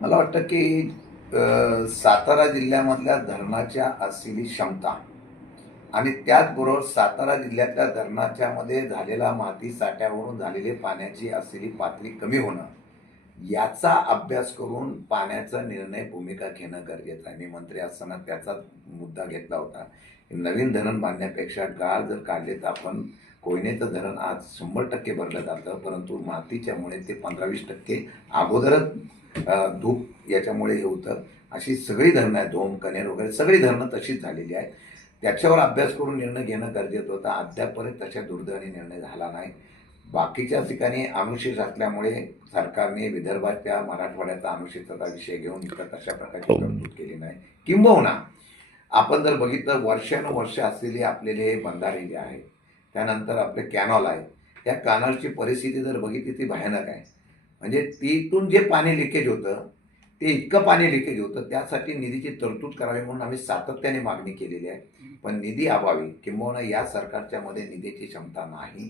मला वाटतं की सातारा जिल्ह्यामधल्या धरणाच्या असलेली क्षमता आणि त्याचबरोबर सातारा जिल्ह्यातल्या धरणाच्या मध्ये झालेला माती साठ्यावरून झालेली पाण्याची असलेली पातळी कमी होणं, याचा अभ्यास करून पाण्याचा निर्णय भूमिका घेणं गरजेचं आहे. मी मंत्री असताना त्याचा मुद्दा घेतला होता. नवीन धरण बांधण्यापेक्षा गाळ जर काढले तर आपण कोयनेचं धरण आज 100% भरलं जातं, परंतु मातीच्यामुळे ते 15-20% अगोदरच धूप याच्यामुळे हे होतं. अशी सगळी धरणं आहेत, धोम, कनेर वगैरे सगळी धरणं तशीच झालेली आहेत. त्याच्यावर अभ्यास करून निर्णय घेणं गरजेचं होतं. अद्यापपर्यंत तशा दुर्दैवाने निर्णय झाला नाही. बाकीच्या ठिकाणी अनुशेष असल्यामुळे सरकारने विदर्भाच्या मराठवाड्याचा अनुशेषाचा विषय घेऊन इतर तशा प्रकारची तरतूद केली नाही. किंबहुना आपण जर बघितलं वर्षानुवर्ष असलेले आपलेले हे बंधारे जे आहेत, त्यानंतर आपले कॅनॉल आहेत, त्या कॅनॉलची परिस्थिती जर बघितली ती भयानक आहे. म्हणजे तिथून जे पाणी लिकेज होतं ते इतकं पाणी लिकेज होतं, त्यासाठी निधीची तरतूद करावी म्हणून आम्ही सातत्याने मागणी केलेली आहे. पण निधी अभावी किंबहुना या सरकारच्या मध्ये निधीची क्षमता नाही,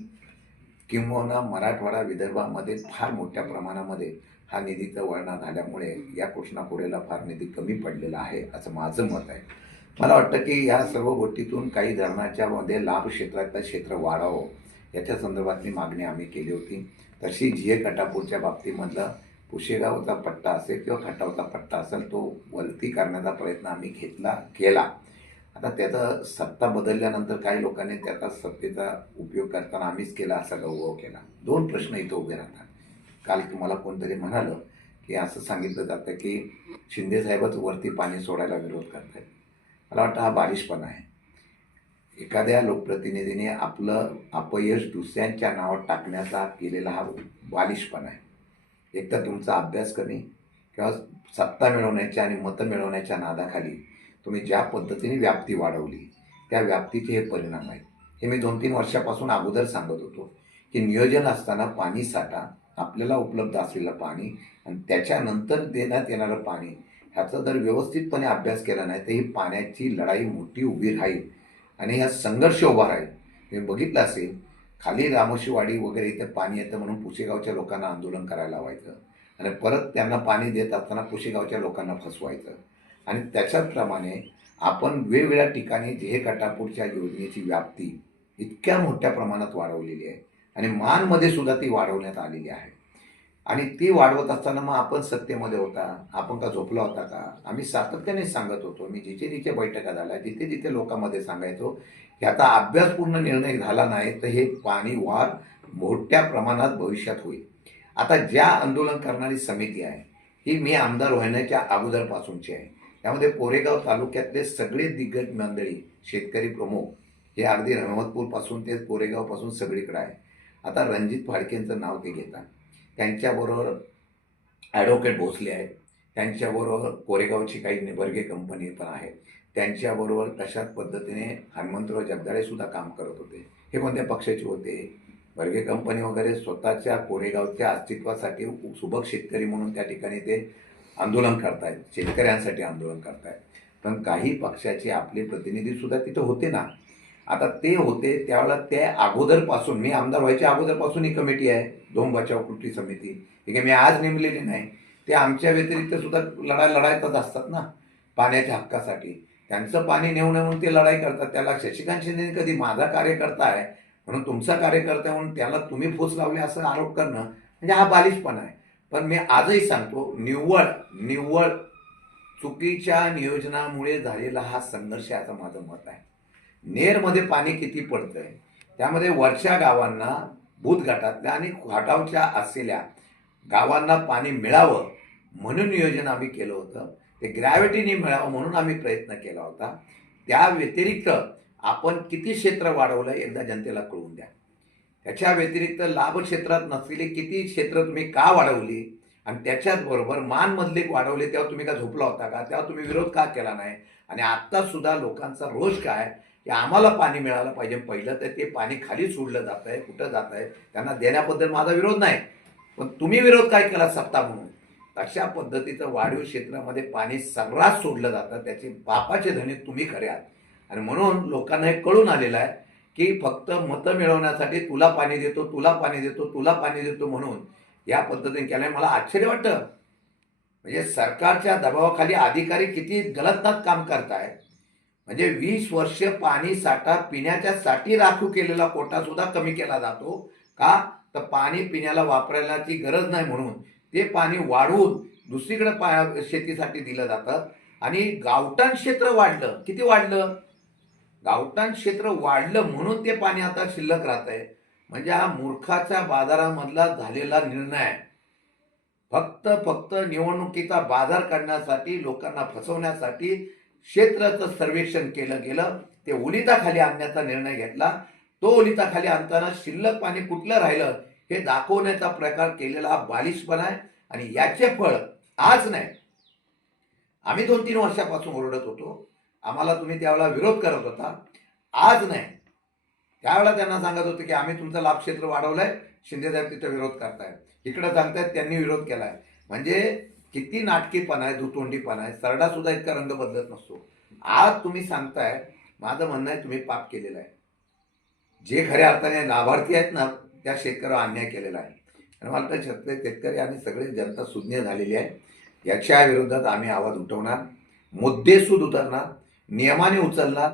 किंबहुना मराठवाडा विदर्भामध्ये फार मोठ्या प्रमाणामध्ये हा निधीचं वळणा झाल्यामुळे या कृष्णापुरेला फार निधी कमी पडलेला आहे असं माझं मत आहे. मला वाटतं की या सर्व गोष्टीतून काही धरणाच्या मध्ये लाभ क्षेत्रातलं क्षेत्र वाढावं याच्या संदर्भातली मागणी आम्ही केली होती. तशी झिये कटापूरच्या बाबतीमधला पुशेगावचा पट्टा असेल किंवा खटावचा पट्टा असेल तो वलती करण्याचा प्रयत्न आम्ही केला. आता त्याचा सत्ता बदलल्यानंतर काही लोकांनी त्याचा सत्तेचा उपयोग करताना आम्हीच केला असा गौरव केला. दोन प्रश्न इथं उभे राहतात. काल तुम्हाला कोणतरी म्हणालं की असं सांगितलं जातं की शिंदेसाहेबच वरती पाणी सोडायला विरोध करतायत. मला वाटतं हा बालिशपणा आहे. एखाद्या लोकप्रतिनिधीने आपलं अपयश दुसऱ्यांच्या नावावर टाकण्याचा केलेला हा बालिशपणा आहे. एकतर तुमचा अभ्यास कमी किंवा सत्ता मिळवण्याच्या आणि मतं मिळवण्याच्या नादाखाली तुम्ही ज्या पद्धतीने व्याप्ती वाढवली त्या व्याप्तीचे हे परिणाम आहेत. हे मी 2-3 वर्षापासून अगोदर सांगत होतो की नियोजन असताना पाणी साठा, आपल्याला उपलब्ध असलेलं पाणी आणि त्याच्यानंतर देण्यात येणारं पाणी ह्याचा जर व्यवस्थितपणे अभ्यास केला नाही तर ही पाण्याची लढाई मोठी उभी राहील आणि ह्या संघर्ष उभा राहील. तुम्ही बघितलं असेल खाली रामोशीवाडी वगैरे इथे पाणी येतं म्हणून पुशेगावच्या लोकांना आंदोलन करायला लावायचं आणि परत त्यांना पाणी देत असताना पुशेगावच्या लोकांना फसवायचं. आणि त्याच्याचप्रमाणे आपण वेगवेगळ्या ठिकाणी झिये कटापूरच्या योजनेची व्याप्ती इतक्या मोठ्या प्रमाणात वाढवलेली आहे आणि मानमध्ये सुद्धा ती वाढवण्यात आलेली आहे. आणि ती वाढवत असताना मग आपण सत्तेमध्ये होता, आपण का झोपला होता का? आम्ही सातत्याने सांगत होतो. मी जिथे जिथे बैठका झाल्या जिथे जिथे लोकांमध्ये सांगायचो की आता अभ्यासपूर्ण निर्णय झाला नाही तर हे पाणी वाढ मोठ्या प्रमाणात भविष्यात होईल. आता ज्या आंदोलन करणारी समिती आहे ही मी आमदार होण्याच्या अगोदरपासूनची आहे. त्यामध्ये कोरेगाव तालुक्यातले सगळे दिग्गज मंडळी, शेतकरी प्रमुख हे अगदी रणवतपूरपासून ते कोरेगावपासून सगळीकडे आहे. आता रणजित फाळकेंचं नाव ते घेतात. त्यांच्याबरोबर ॲडव्होकेट भोसले आहेत, त्यांच्याबरोबर कोरेगावची काही निबर्गे कंपनी पण आहे, त्यांच्याबरोबर तशाच पद्धतीने हनुमंतराव जगदाळेसुद्धा काम करत होते. हे कोणत्या पक्षाचे होते? बर्गे कंपनी वगैरे स्वतःच्या कोरेगावच्या अस्तित्वासाठी सुबक शेतकरी म्हणून त्या ठिकाणी ते आंदोलन करतायत, शेतकऱ्यांसाठी आंदोलन करतायत. पण काही पक्षाचे आपले प्रतिनिधीसुद्धा तिथं होते ना. आता ते होते त्यावेळेला त्या अगोदरपासून मी आमदार व्हायच्या अगोदरपासून ही कमिटी आहे, धोम बचाव कृती समिती. ही काही मी आज नेमलेली नाही. ते आमच्या व्यतिरिक्त सुद्धा लढायतच असतात ना पाण्याच्या हक्कासाठी. त्यांचं पाणी नेऊ नये म्हणून ते लढाई करतात. त्याला शशिकांत शिंदे कधी माझा कार्यकर्ता आहे म्हणून तुमचा कार्यकर्ता म्हणून त्याला तुम्ही फूस लावले असं आरोप करणं म्हणजे हा बालिशपणा आहे. पण मी आजही सांगतो निव्वळ चुकीच्या नियोजनामुळे झालेला हा संघर्ष आहे असं माझं मत आहे. नेरमध्ये पाणी किती पडतंय त्यामध्ये वरच्या गावांना भूतघाटातल्या आणि घाटावच्या असलेल्या गावांना पाणी मिळावं म्हणून नियोजन आम्ही केलं होतं. ते ग्रॅव्हिटीने मिळावं म्हणून आम्ही प्रयत्न केला होता. त्या व्यतिरिक्त आपण किती क्षेत्र वाढवलं एकदा जनतेला कळवून द्या. त्याच्या व्यतिरिक्त लाभ क्षेत्रात नसलेली किती क्षेत्र तुम्ही का वाढवली आणि त्याच्याचबरोबर मानमधले वाढवले तेव्हा तुम्ही का झोपला होता का? तेव्हा तुम्ही विरोध का केला नाही? आणि आत्तासुद्धा लोकांचा रोष काय की आम्हाला पाणी मिळालं पाहिजे. पहिलं तर ते पाणी खाली सोडलं जात आहे, कुठं जात आहे त्यांना देण्याबद्दल माझा विरोध नाही, पण तुम्ही विरोध काय केला सत्ता म्हणून? अशा पद्धतीचं वाढीव क्षेत्रामध्ये पाणी सर्रास सोडलं जातं. त्याचे बापाचे धनी तुम्ही खरे आहात. आणि म्हणून लोकांना हे कळून आलेलं आहे की फक्त मतं मिळवण्यासाठी तुला पाणी देतो तुला पाणी देतो तुला पाणी देतो म्हणून या पद्धतीने केल्याने मला आश्चर्य वाटतं म्हणजे सरकारच्या दबावाखाली अधिकारी किती गलतनात काम करताय. म्हणजे 20 वर्ष पाणी साठा पिण्याच्या साठी राखीव केलेला कोटा सुद्धा कमी केला जातो. का तर पाणी पिण्याला वापरायलाची गरज नाही म्हणून ते पाणी वाढवून दुसरीकडे शेतीसाठी दिलं जातं. आणि गावठाण क्षेत्र वाढलं. किती वाढलं? गावठाण क्षेत्र वाढलं म्हणून ते पाणी आता शिल्लक राहत आहे. म्हणजे हा मूर्खाच्या बाजारामधला झालेला निर्णय फक्त निवडणुकीचा बाजार काढण्यासाठी, लोकांना फसवण्यासाठी क्षेत्राचं सर्वेक्षण केलं गेलं. ते ओलिताखाली आणण्याचा निर्णय घेतला. तो ओलिताखाली आणताना शिल्लक पाणी कुठलं राहिलं हे दाखवण्याचा प्रकार केलेला हा बालिशपणा आहे. आणि याचे फळ आज नाही, आम्ही 2-3 वर्षापासून ओरडत होतो. आम्हाला तुम्ही त्यावेळेला विरोध करत होता. आज नाही, त्यावेळेला त्यांना सांगत होते की आम्ही तुमचं लाभक्षेत्र वाढवलंय, शिंदेसाहेब तिथे विरोध करतायत. इकडे सांगतायत त्यांनी विरोध केलाय. म्हणजे किती नाटकीपणा आहे, दुतोंडीपणा आहे. सरडा सुद्धा इतका रंग बदलत नसतो. आज तुम्ही सांगताय, माझं म्हणणं आहे तुम्ही पाप केलेलं आहे. जे खऱ्या अर्थाने लाभार्थी आहेत ना त्या शेतकऱ्यावर अन्याय केलेला आहे. आणि मला वाटतं शेतकरी आणि सगळी जनता सुज्ञ झालेली आहे. याच्या विरोधात आम्ही आवाज उठवणार, मुद्देसूद उतरणार, नियमाने उचलणार.